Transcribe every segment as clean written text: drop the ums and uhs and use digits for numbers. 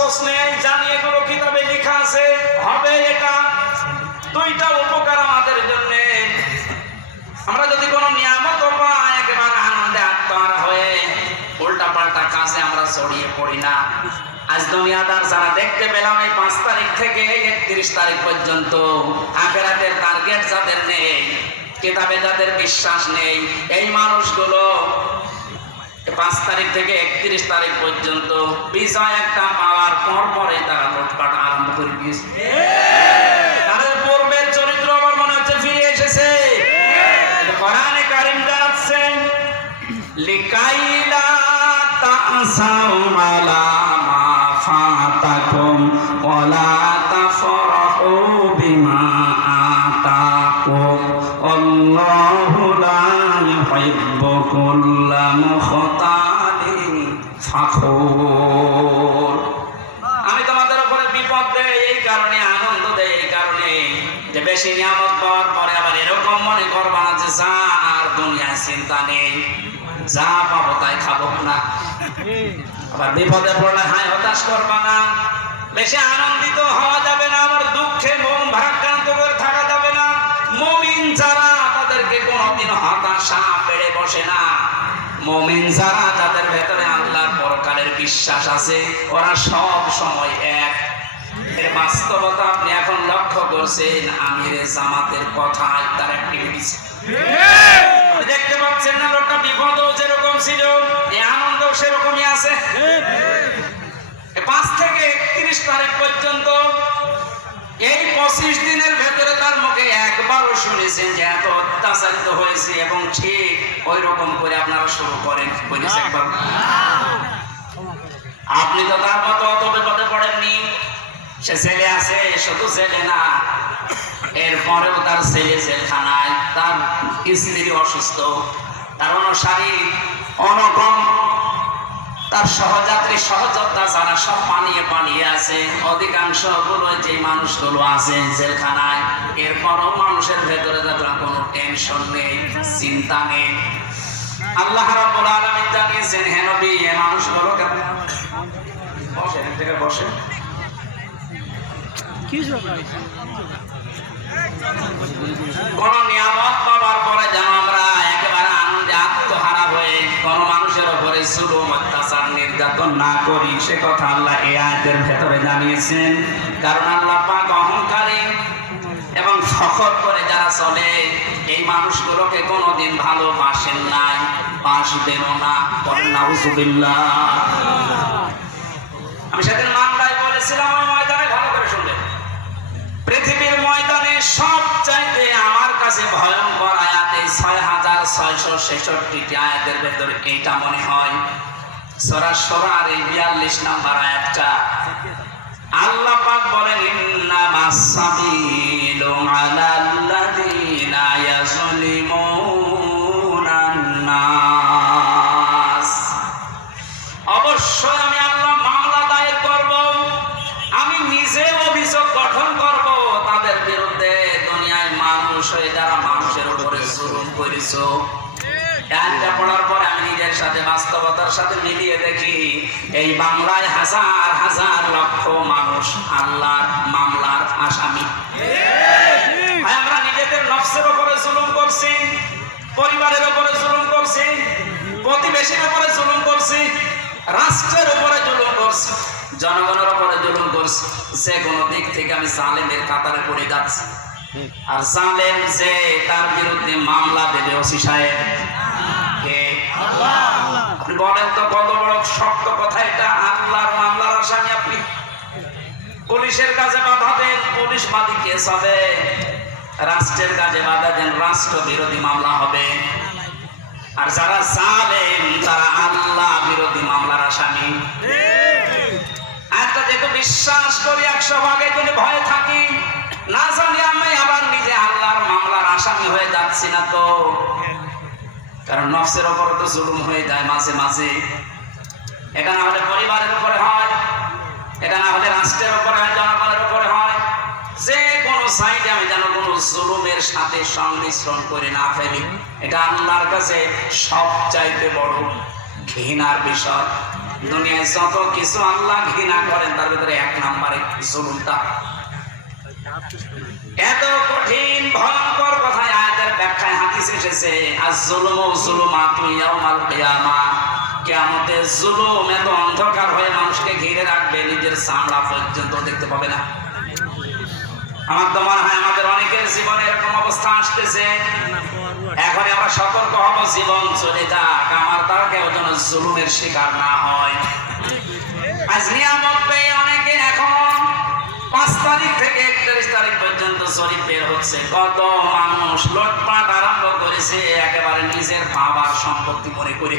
আফসোস নেই, জানি এগুলো কিতাবে লেখা আছে, হবে এটা। দুইটা উপকার আমাদের জন্য। আমরা যদি কোনো নিয়ামত পাই, একেবারে আনন্দে আত্মহারা হয়ে উল্টা পাল্টা কাজে আমরা জড়িয়ে পড়ি না। আজ দুনিয়াদার যারা দেখতে পেলাম এই 5 তারিখ থেকে 31 তারিখ পর্যন্ত আখিরাতের টার্গেট যাদের নেই, কিতাবে যাদের বিশ্বাস নেই, এই মানুষগুলো 5 তারিখ থেকে 31 তারিখ পর্যন্ত বিজয় একটা পাওয়ার পরে তারা লুটপাট আরম্ভ করে দিয়েছে। তাদের পূর্বের চরিত্র আমার মনে হচ্ছে ফিরে এসেছে। কোরআনে কারীম জানাচ্ছে, লিকাইলা তাসাউ আলা মা ফাতাকুম ওয়ালা তাফরাহু বিমা আতাকুম আল্লাহু লা ইউহিব্বু কুল্লা মুখতালিন ফাখুর। আমি তোমাদের উপরে বিপদ দেই এই কারণে, আনন্দ দেই এই কারণে যে বেশি নিয়ামত পাওয়ার পরে আবার এরকম মনে করবা না যে যা আর দুনিয়ায় চিন্তা নেই, যা পাবো তাই খাবো না। আবার বিপদে পড়লে হাই হতাশ করবা না। বেশি আনন্দিত হওয়া যাবে না, আবার দুঃখে মন ভারাক্রান্ত করে থাকা যাবে না। মুমিন যারা তাদেরকে কোনোদিন হতাশা পেড়ে বসে না। মুমিন যারা, যাদের ভেতরে আল্লাহর পরকালের বিশ্বাস আছে, ওরা সব সময় এক। এর বাস্তবতা আপনি এখন লক্ষ্য করছেন আমিরে জামাতের কথায়, তার অ্যাক্টিভিটিস দেখতে পাচ্ছেন না। লোকটা বিপদও যেরকম ছিল, এই আনন্দও সেরকমই আছে। 5 থেকে 31 তারিখ পর্যন্ত এই 25 দিনের ভেতরে তার মুখে একবারও শুনেছেন যে এত অত্যাচারিত হয়েছে, এবং ঠিক ওই রকম করে আপনারা শুরু করেন। বলেছে একবার, আপনি তো তার মতো অত বিপদে পড়েননি। সে ছেলে আছে, শুধু ছেলে না, এরপরেও তার ছেলে জেলখানায়, তার স্ত্রী অসুস্থ, তার অনুসারী অনকম, তার সহযাত্রী সহযোদ্ধা যারা সব পানিয়ে আছে, অধিকাংশ গুলো যে মানুষগুলো আছে জেলখানায়, এরপরও মানুষের ভেতরে যারা কোনো টেনশন নেই, চিন্তা নেই। আল্লাহ রাব্বুল আলামিন জানিয়েছেন, হে নবী, এই মানুষগুলোকে বসে থেকে বসে কোন নিয়ামত পাবার পরে যেন আমরা একেবারে আনন্দে আত্মহারা হয়ে কোন মানুষের উপরে জুলুম, অত্যাচার, নির্যাতন না করি, সে কথা আল্লাহ এই আয়াতের ভেতরে জানিয়েছেন। কারণ আল্লাহ পাক অহংকারী এবং ফখর করে যারা চলে, এই মানুষগুলোকে কোনোদিন ভালোবাসেন নাই, বাসবেনও না। নাউযুবিল্লাহ। আমি সেদিন মামলায় বলেছিলাম, ওই ময়দানে ভালো করে শুনবেন, পৃথিবীর ময়দানে সবচাইতে আমার কাছে ভয়ঙ্কর আয়াত এই 6666টি আয়াতের ভেতরে এইটা মনে হয়। সূরা শুরার এই 42 নম্বর আয়াতটা আল্লাহ পাক বলেন, ইন্নামাস সাবিলু আলাল্লাযীনা ইয়াযলিমুনান নাস। অবশ্যই আমি আল্লাহ মামলা দায়ের করব, আমি নিজে অভিযোগ গঠন করব তাদের বিরুদ্ধে। দুনিয়ায় মানুষ হয়ে যারা মানুষের উপরে জুলুম করেছো, এটা পড়ার পরে আমি নিজের সাথে বাস্তবতার সাথে মিলিয়ে দেখি, এই বাংলায় হাজার হাজার লক্ষ মানুষ আল্লাহর মামলার আসামি। আমরা নিজেদের নফসের উপরে জুলুম করছি, পরিবারের উপরে জুলুম করছি, প্রতিবেশীর উপরে জুলুম করছি, রাষ্ট্রের উপরে জুলুম করছি, জনগণের উপরে জুলুম করছি। যে কোনো দিক থেকে আমি জালেমের কাতারে পড়ে যাচ্ছি। আর জালেম যে, তার বিরুদ্ধে মামলা দেবে ওসি সাহেব কে? আপনি বলেন তো কত বড় শক্ত কথা এটা। আল্লাহর মামলার আসামি আপনি। পুলিশের কাজে বাধা দেন, পুলিশ বাদী কেস হবে। রাষ্ট্রের কাজে বাধা দেন, রাষ্ট্র বিরোধী মামলা হবে। আর যারা জালেম তারা আল্লাহ বিরোধী মামলার আসামি। একটা যেহেতু বিশ্বাস করি 100 ভাগে যদি ভয়ে থাকি, না জানি আমি আবার নিজে আল্লাহর মামলার আসামি হয়ে যাচ্ছি না তো? কারণ নফসের উপরে তো জুলুম হয়ে যায় মাঝে মাঝে। এটা না হলে পরিবারের উপরে হয়, এটা না হলে রাষ্ট্রের উপরে হয়, জনগণের উপরে হয়। যে কোনো সাইডে আমি যেন কোনো জুলুমের সাথে সংমিশ্রণ করে না ফেলি, এটা আল্লাহর কাছে সবচাইতে বড় ঘৃণার বিষয়। দুনিয়ায় যত কিছু আল্লাহ ঘৃণা করেন তার ভিতরে এক নম্বরে জুলুমটা। এত কঠিন ভয়ঙ্কর কথায় আয়াতের ব্যাখ্যায় হাদিস এসেছে, আজ-জুলুমু যুলুমাতুন ইয়াউমাল কিয়ামা, কিয়ামতে জুলুম এত অন্ধকার হয়ে মানুষকে ঘিরে রাখবে, নিজের চামড়া পর্যন্ত দেখতে পাবে না। আমার তো মনে হয় আমাদের অনেকের জীবনে এরকম অবস্থা আসতেছে। এখন আমরা সতর্ক হব, জীবন চলে যাক, আমার দ্বারা কেউ যেন জুলুমের শিকার না হয়। আজ নিয়ামত পেয়ে অনেকে এখন 5 তারিখ থেকে 31 তারিখ পর্যন্ত জরিপ বের হচ্ছে, কত মানুষ লুটপাট আরম্ভ করেছে একেবারে নিজের বাবার সম্পত্তি মনে করে।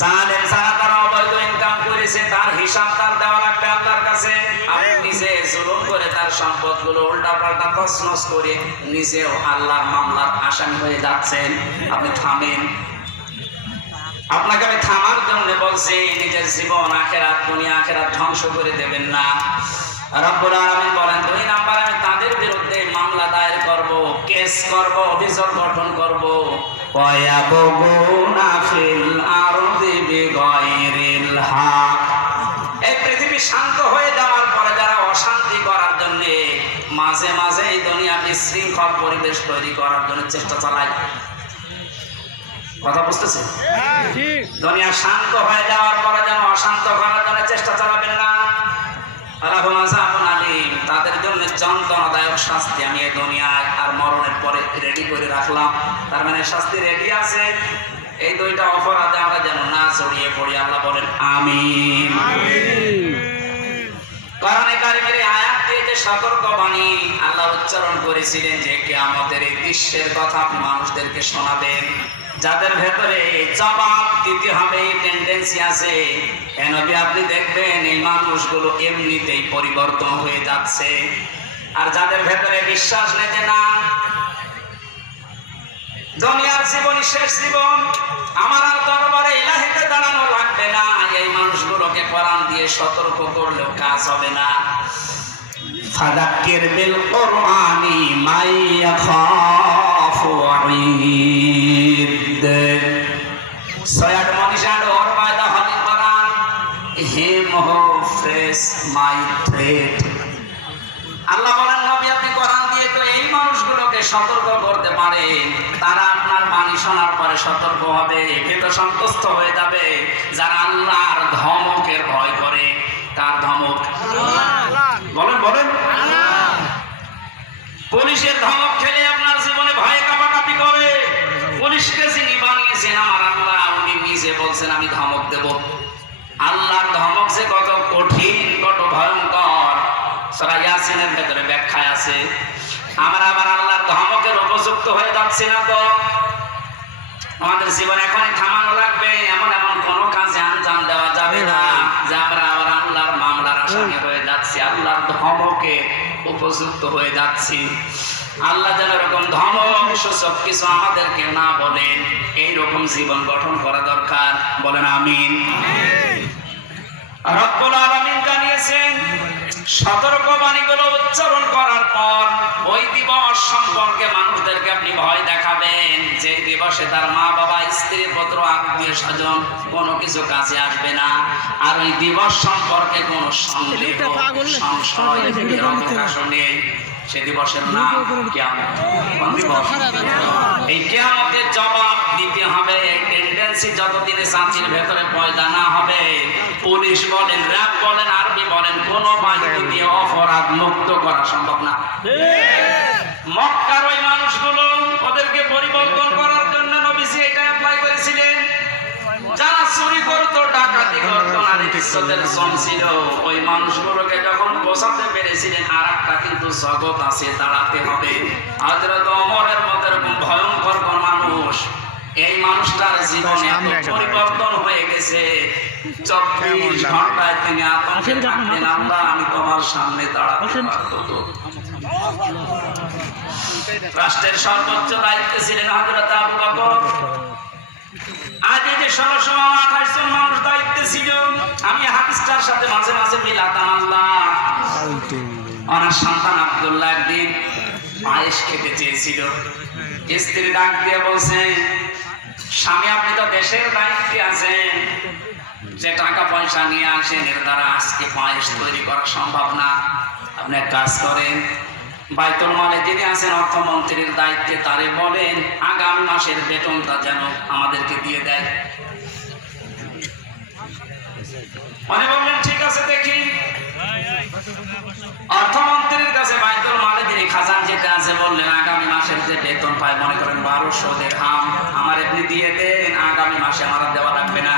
জানেন যারা তারা অবৈধ ইনকাম করেছে, তার হিসাব তার দেওয়া লাগবে আল্লাহর কাছে। আপনি নিজে জুলুম করে তার সম্পদগুলো উল্টা পাল্টা তছনছ করে নিজেও আল্লাহর মামলার আসামি হয়ে যাচ্ছেন। আপনি থামেন। আপনাকে আমি থামার জন্য বলছি, নিজের জীবন আখেরাত, দুনিয়া আখেরাত ধ্বংস করে দেবেন না। রব্বুল আলামিন বলেন, 2 নাম্বার, আমি তাদের বিরুদ্ধে মামলা দায়ের করব, কেস করব, অভিযোগ গঠন করব। ওয়ায়াবগুনা ফিল আরদি বিগাইরিল হক। এই পৃথিবী শান্ত হয়ে যাওয়ার পরে যারা অশান্তি করার জন্য মাঝে মাঝে এই দুনিয়া বিশৃঙ্খল পরিবেশ তৈরি করার জন্য চেষ্টা চালায়, কথা বুঝতেছেন? দুনিয়া শান্ত হয়ে যাওয়ার পরে যেন অশান্ত করার জন্য চেষ্টা চালাবেন না। তাদের জন্য যন্ত্রণাদায়ক শাস্তি আমি এই দুনিয়ায় আর মরণের পরে রেডি করে রাখলাম। তার মানে শাস্তি রেডি আছে। এই 2টা অপরাধে আমরা যেন না জড়িয়ে পড়ি। আল্লাহ বলেন আমিন। কোরআনে কারিমের আয়াত দিয়ে যে সতর্কবাণী আল্লাহ উচ্চারণ করেছিলেন যে কিয়ামতের এই দৃশ্যের কথা আপনি মানুষদেরকে শোনাবেন, যাদের ভেতরে জবাব দিতে হবে এই টেন্ডেন্সি আছে, নবী আপনি দেখবেন এই মানুষগুলো এমনিতেই পরিবর্তন হয়ে যাচ্ছে। আর যাদের ভেতরে বিশ্বাস নেই যে না দুনিয়ার জীবনই শেষ জীবন, আমার আর দরবারে ইলাহিতে দাঁড়ানো লাগবে না, এই মানুষগুলোকে কোরআন দিয়ে সতর্ক করলেও কাজ হবে না। ফাযাক্কির বিল কুরআনি মান ইয়াখাফু ওয়াঈদ। সৈয়দ মনীষা ওর বায়দা হলি কোরআন হিম হো ফ্রেশ মাই থ্রেট। আল্লাহ বলেন, নবী আপনি কোরআন দিয়ে তো এই মানুষগুলোকে সতর্ক করতে পারেন, তারা আপনার বাণী শোনার পরে সতর্ক হবে, ভীত সন্তুষ্ট হয়ে যাবে। যারা আল্লাহর ধমকের ভয় করে, কার ধমক? বলেন বলেন। পুলিশের ধমক খেলে আপনার জীবনে ভয়ে কাঁপাকাঁপি করে। পুলিশকে যিনি বানিয়েছেন আমার আল্লাহ, উনি নিজে বলছেন আমি ধমক দেব। আল্লাহর ধমক যে কত কঠিন, কত ভয়ঙ্কর, সূরা ইয়াসিনের ভেতরে ব্যাখ্যায় আছে। আমরা আবার আল্লাহর ধমকের উপযুক্ত হয়ে যাচ্ছি না তো। আমাদের জীবন এখনই থামানো লাগবে। এমন এমন কোনো কাজে আঞ্জাম দেওয়া যাবে না যে আমরা আবার আল্লাহর মামলার আসামি হয়ে যাচ্ছি, আল্লাহর ধমকে উপযুক্ত হয়ে যাচ্ছি। আল্লাহ যেন এরকম ধমক সূচক কিছু আমাদেরকে না বলেন, এইরকম জীবন গঠন করা দরকার। বলেন আমিন। রব্বুল আলামিন জানিয়েছেন, সতর্কবাণীগুলো উচ্চারণ করার পর ওই দিবস সম্পর্কে মানুষদেরকে আপনি ভয় দেখাবেন, যে দিবসে তার মা বাবা, স্ত্রী পুত্র, আত্মীয় স্বজন কোনো কিছু কাছে আসবে না। আর ওই দিবস সম্পর্কে কোনো সন্দেহ, সংশয়, অবকাশ নেই। সে দিবসের নাম কিয়ামত। কোন দিবস? এই কিয়ামতের জবাব দিতে হবে। এই টেন্ডেন্সি যতদিনে জাতির ভেতরে পয়দা না হবে, পুলিশ বলেন, র‍্যাব বলেন, আর্মি বলেন, কোন বাহিনী দিয়ে অপরাধ মুক্ত করা সম্ভব না। মক্কার ওই মানুষগুলো, ওদেরকে পরিবর্তন করার জন্য নবীজি এটা অ্যাপ্লাই করেছিলেন। যারা চুরি করতো, ডাকাতি করতো, নারী ইজ্জতের জম ছিল, ওই মানুষগুলোকে যখন বোঝাতে পেরেছিলেন আর একটা কিন্তু জগৎ আছে, দাঁড়াতে হবে। হযরত ওমরের মতো এরকম ভয়ঙ্কর কোন মানুষ, এই মানুষটার জীবনে এত পরিবর্তন হয়ে গেছে, 24 ঘন্টায় তিনি আতঙ্কে থাকতেন, আল্লাহ আমি তোমার সামনে দাঁড়াতে পারবো তো? রাষ্ট্রের সর্বোচ্চ দায়িত্বে ছিলেন হযরত আবু বকর। আজ এই যে 1628 জন মানুষ দায়িত্বে ছিল, আমি হাদিসটার সাথে মাঝে মাঝে মিলাতাম। আল্লাহ ওনার সন্তান আব্দুল্লাহ একদিন পায়েস খেতে চেয়েছিল, স্ত্রী ডাক দিয়ে বলছে, স্বামী আপনি তো দেশের দায়িত্বে আছেন, যে টাকা পয়সা নিয়ে আসেন এর দ্বারা আজকে পায়েস তৈরি করা সম্ভব না। আপনি এক কাজ করেন, বাইতুল মালে যিনি আছেন অর্থমন্ত্রীর দায়িত্বে তারে বলেন আগামী মাসের বেতনটা যেন আমাদেরকে দিয়ে দেয়। মানে বললেন ঠিক আছে দেখি। অর্থমন্ত্রীর কাছে বাইতুল মালে যিনি খাজানচিতে আছে বললেন আগামী মাসের যে বেতন পায় মনে করেন 1200 দিরহাম, আমার এমনি দিয়ে দেন, আগামী মাসে আমার দেওয়া লাগবে না।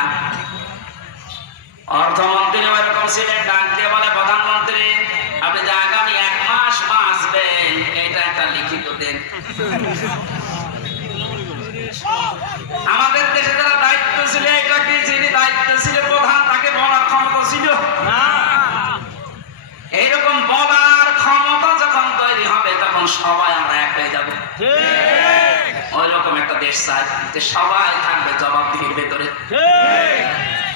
অর্থমন্ত্রী ওইরকম ছিলেন, ডাক দিয়ে বলে প্রধানমন্ত্রী আপনি যে আগামী 1 মাস বাঁচবেন এটা একটা লিখিত দেন। আমাদের দেশে যারা দায়িত্ব ছিল, এটা কি যিনি দায়িত্ব ছিল প্রধান তাকে বলার ক্ষমতা ছিল না? এইরকম বলার ক্ষমতা যখন তৈরি হবে তখন সবাই আমরা এক হয়ে যাবো। ওই রকম একটা দেশ চাই যে সবাই থাকবে জবাবদিহির ভেতরে।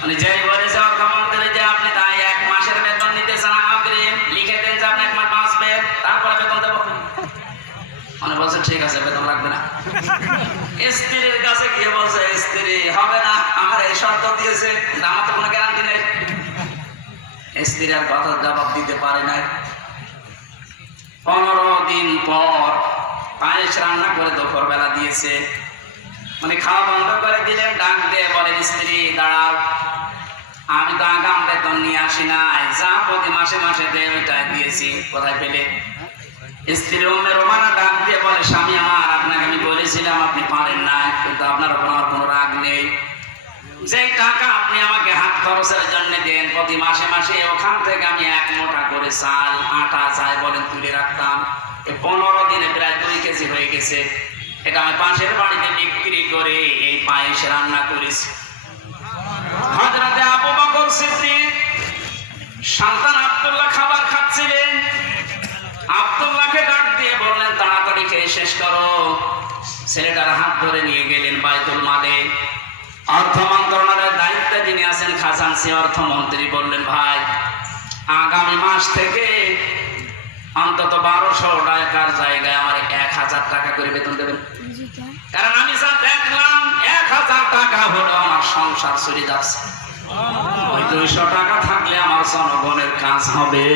মানে যেই বলেছে অর্থমন্ত্রী যে আপনি তাই 1 মাসের বেতন নিতে চান, অগ্রিম লিখে দেন যে আপনি 1 মাস বাঁচবেন তারপরে বেতন দেবো। মানে বলছে ঠিক আছে বেতন লাগবে না। স্ত্রীর কাছে গিয়ে বলছে স্ত্রী হবে না, আমার এই শর্ত দিয়েছে, আমার তো কোনো গ্যারান্টি নেই। স্ত্রী আর কথা জবাব দিতে পারে নাই। 15 দিন পর পায়েস রান্না করে দুপুর বেলা দিয়েছে, মানে খাওয়া বন্ধ করে দিলেন। ডাক দিয়ে বলেন স্ত্রী দাঁড়াও, আমি তো আগাম বেতন নিয়ে আসি নাই, যা প্রতি মাসে মাসে দেয় ওইটাই দিয়েছি, কোথায় পেলে? স্ত্রী উম্মে রোমানা ডাক দিয়ে বলে স্বামী আমার, আপনাকে আমি বলেছিলাম আপনি পারেন না, কিন্তু আপনার উপর আমার কোনো রাগ নেই। যে টাকা আপনি আমাকে হাত খরচের জন্য দেন প্রতি মাসে মাসে, ওখান থেকে আমি 1 মুঠা করে চাল আটা যাই বলেন তুলে রাখতাম। এই 15 দিনে প্রায় 2 কেজি হয়ে গেছে। এটা আমি পাশের বাড়িতে বিক্রি করে এই পায়েস রান্না করেছি। হযরতে আবু বকর সিদ্দিক সন্তান আব্দুল্লাহ খাবার খাচ্ছিলেন। আব্দুল্লাহকে ডাক দিয়ে বললেন তাড়াতাড়ি খেয়ে শেষ করো। ছেলেটার হাত ধরে নিয়ে গেলেন বাইতুল মালে। অর্থ মন্ত্রণালয়ের দায়িত্বে যিনি আছেন খাজানচি অর্থমন্ত্রী বললেন ভাই আগামী মাস থেকে অন্তত 1200 টাকার জায়গায় আমার 1000 টাকা করে বেতন দেবেন। কারণ আমি যা দেখলাম 1000 টাকা হলো আমার সংসার চলে যাচ্ছে, ওই 200 টাকা থাকলে আমার জনগণের কাজ হবে।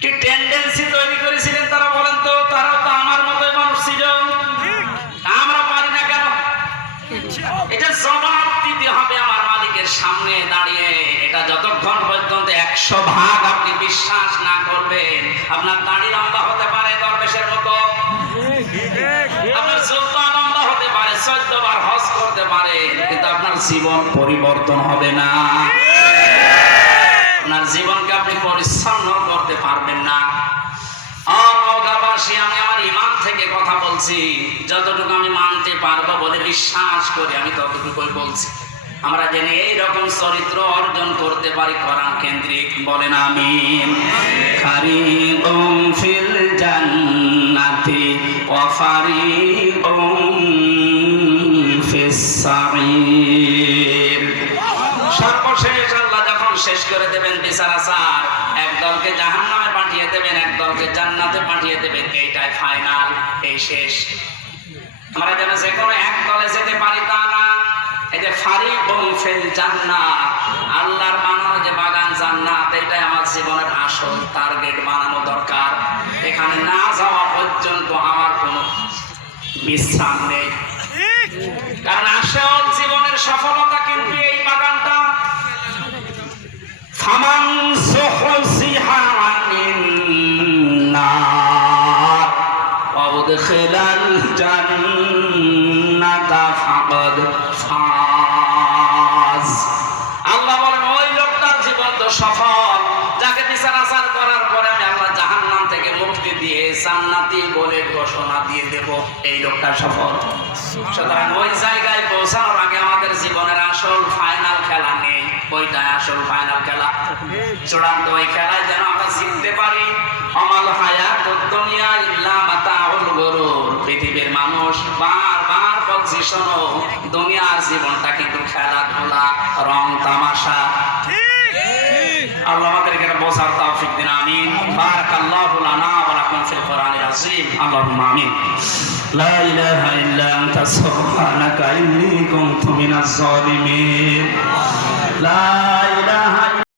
কি টেন্ডেন্সি তৈরি করেছিলেন তারা বলেন তো? তারাও তো আমার মতোই মানুষ ছিল, আমরা পারি না কেন? এটা জবাব দিতে হবে আমার মালিকের সামনে দাঁড়িয়ে। এটা যতক্ষণ পর্যন্ত 100 ভাগ আপনি বিশ্বাস না করবেন, আপনার দাড়ি লম্বা হতে পারে দরবেশের মতো, আপনার জুব্বা লম্বা হতে পারে, 14 বার হজ করতে পারে, কিন্তু আপনার জীবন পরিবর্তন হবে না। আপনার জীবনকে আপনি পরিচ্ছন্ন করতে পারবেন না। নওগাঁবাসী, আমি আমার ইমান থেকে কথা বলছি, যতটুকু আমি মানতে পারবো বলে বিশ্বাস করি আমি ততটুকুই বলছি। আমরা জেনে এইরকম চরিত্র অর্জন করতে পারি কোরআন কেন্দ্রিক, বলেন আমিন। ফারিকুম ফিল জান্নাতি ওয়া ফারিকুম ফিস সাঈর। সর্বশেষ আল্লাহ যখন শেষ করে দেবেন বিচার আচার, একদলকে জাহান্নামে পাঠিয়ে দেবেন, একদলকে জান্নাতে পাঠিয়ে দেবেন, এইটাই ফাইনাল, এই শেষ। আমরা যেন যে কোনো এক দলে যেতে পারি তা না। এই যে ফারিকুম ফিল জান্নাহ, আল্লাহর বানানো যে বাগান জান্নাত, এটাই আমার জীবনের আসল টার্গেট বানানো দরকার। এখানে না যাওয়া পর্যন্ত আমার কোনো বিশ্রাম নেই, কারণ আসল জীবনের সফলতা কিন্তু এই বাগানটা। ফামান যুহজিহা আনিন নার ওয়া উদখিলাল জান্নাতা ফাকাদ ফাজ। আল্লাহ বলেন ওই লোকটার জীবন তো সফল যাকে বিচার আচার করার পরে আমি আল্লাহ জাহান্নাম থেকে মুক্তি দিয়ে জান্নাতি বলে ঘোষণা দিয়ে দেব, এই লোকটা সফল। সুতরাং ওই জায়গায় পৌঁছানোর আগে আমাদের জীবনের আসল ফাইনাল খেলা নেই, ওইটাই আসল ফাইনাল খেলা। চূড়ান্ত ওই খেলায় যেন আমরা জিততে পারি। আমাল হায়াতুদ দুনিয়া ইল্লা মাতাউল গুরুর। পৃথিবীর মানুষ বারবার বলছি শোনো, দুনিয়ার জীবনটা কিন্তু খেলাধুলা, রং তামাশা। আল্লাহ আমাদেরকে এটা বোঝার তৌফিক দিন, আমিন। বারাকাল্লাহু লানা ওয়া লাকুম ফিল কোরআনিল আযীম। আল্লাহুম্মা আমিন। লা ইলাহা ইল্লা আনতা সুবহানাকা ইন্নী কুনতু মিনাজ জালিমিন। লা